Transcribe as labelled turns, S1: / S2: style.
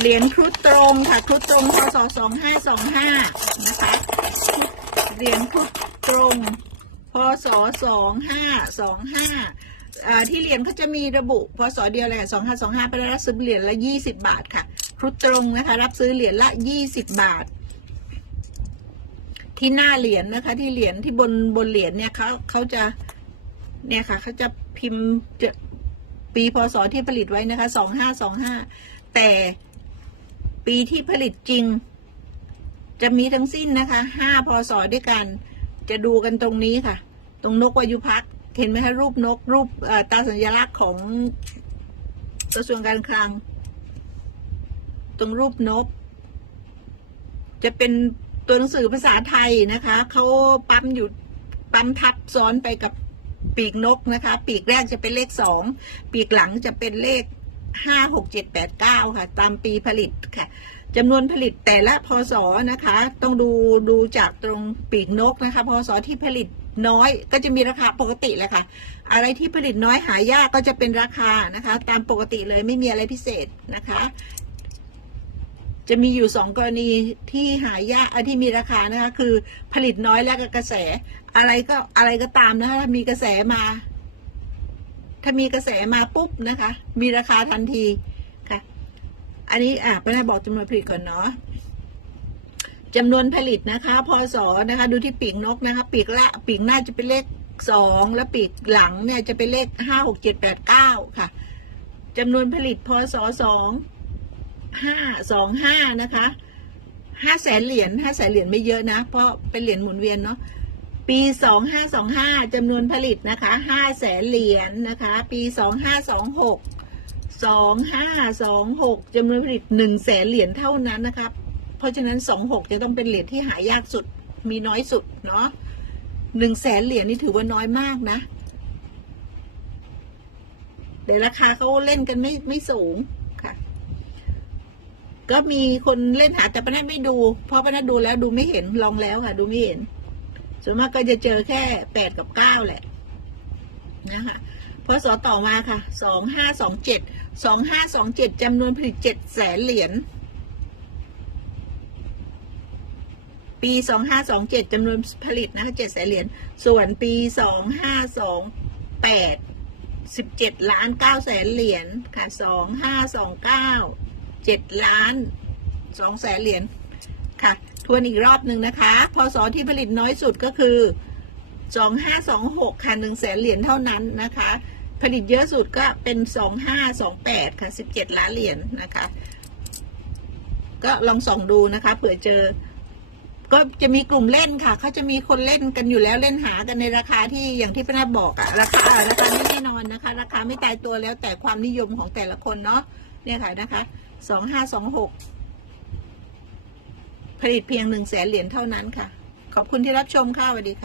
S1: เหรียญครุฑตรงค่ะครุฑตรงพศสองห้าสองห้านะคะเหรียญครุฑตรงพศสองห้าสองห้าที่เหรียญเขาจะมีระบุพศเดียวเลยสองห้าสองห้าไปรับซื้อเหรียญละยี่สิบาทค่ะ ครุฑตรงนะคะ รับซื้อเหรียญละยี่สิบบาท ที่หน้าเหรียญนะคะ ที่เหรียญที่บนบนเหรียญเนี่ยเขาเขาจะเนี่ยค่ะเขาจะพิมพ์ปีพศที่ผลิตไว้นะคะสองห้าสองห้าแต่ ปีที่ผลิตจริง จะมีทั้งสิ้นนะคะห้าพศด้วยกัน จะดูกันตรงนี้ค่ะ ตรงนกวายุพักเห็นไหมคะรูปนกรูปตาสัญลักษณ์ของกระทรวงการคลัง ตรงรูปนก จะเป็นตัวหนังสือภาษาไทยนะคะเขาปั๊มอยู่ปั๊มทับซ้อนไปกับปีกนกนะคะ ปีกแรกจะเป็นเลขสองปีกหลังจะเป็นเลข ห้าหกเจ็ดแปดเก้าค่ะ ตามปีผลิตค่ะจำนวนผลิตแต่ละพศนะคะ ต้องดูดูจากตรงปีกนกนะคะ พศที่ผลิตน้อยก็จะมีราคาปกติแหละค่ะ อะไรที่ผลิตน้อยหายากก็จะเป็นราคานะคะ ตามปกติเลยไม่มีอะไรพิเศษนะคะ จะมีอยู่สองกรณีที่หายากอที่มีราคานะคะ คือผลิตน้อยและก็กระแส อะไรก็อะไรก็ตามนะคะถ้ามีกระแสมา ถ้ามีกระแสมาปุ๊บนะคะ มีราคาทันทีค่ะ อันนี้อะไปบอกจำนวนผลิตก่อนเนาะจำนวนผลิตนะคะ พศนะคะ ดูที่ปีกนกนะคะ ปีกละปีกหน้าจะเป็นเลขสองแล้วปีกหลังเนี่ยจะเป็นเลขห้าหกเจ็ดแปดเก้าค่ะจำนวนผลิตพศสองห้าสองห้านะคะห้าแสนเหรียญห้าแสนเหรียญไม่เยอะนะ เพราะเป็นเหรียญหมุนเวียนเนาะ ปีสองห้าสองห้าจำนวนผลิตนะคะห้าแสนเหรียญนะคะ ปีสองห้าสองหกสองห้าสองหกจำนวนผลิตหนึ่งแสนเหรียญเท่านั้นนะครับ เพราะฉะนั้นสองหกจะต้องเป็นเหรียญที่หายากสุดมีน้อยสุดเนาะหนึ่งแสนเหรียญนี่ถือว่าน้อยมากนะแต่ราคาเขาเล่นกันไม่ไม่สูงค่ะ ก็มีคนเล่นหาแต่ป้านัทไม่ดู เพราะป้านัทดูแล้วดูไม่เห็นลองแล้วค่ะ ดูไม่เห็น ส่วนมากก็จะเจอแค่แปดกับเก้าแหละนะคะพศต่อมาค่ะสองห้าสองเจ็ดสองห้าสองเจ็ดจำนวนผลิตเจ็ดแสนเหรียญปีสองห้าสองเจ็ดจำนวนผลิตนะคะเจ็ดแสนเหรียญส่วนปีสองห้าสองแปดสิบเจ็ดล้านเก้าแสนเหรียญค่ะสองห้าสองเก้าเจ็ดล้านสองแสนเหรียญค่ะ ทวนอีกรอบหนึ่งนะคะ พศที่ผลิตน้อยสุดก็คือ 2526 ค่ะ 1 แสนเหรียญเท่านั้นนะคะ ผลิตเยอะสุดก็เป็น 2528 ค่ะ 17 ล้านเหรียญนะคะ ก็ลองส่องดูนะคะ เผื่อเจอ ก็จะมีกลุ่มเล่นค่ะ เขาจะมีคนเล่นกันอยู่แล้วเล่นหากันในราคาที่อย่างที่พนาบอกอะราคาราคาไม่แน่นอนนะคะ ราคาไม่ตายตัวแล้วแต่ความนิยมของแต่ละคนเนาะ เนี่ยค่ะนะคะ 2526 ผลิตเพียงหนึ่งแสนเหรียญเท่านั้นค่ะ ขอบคุณที่รับชมค่ะสวัสดีค่ะ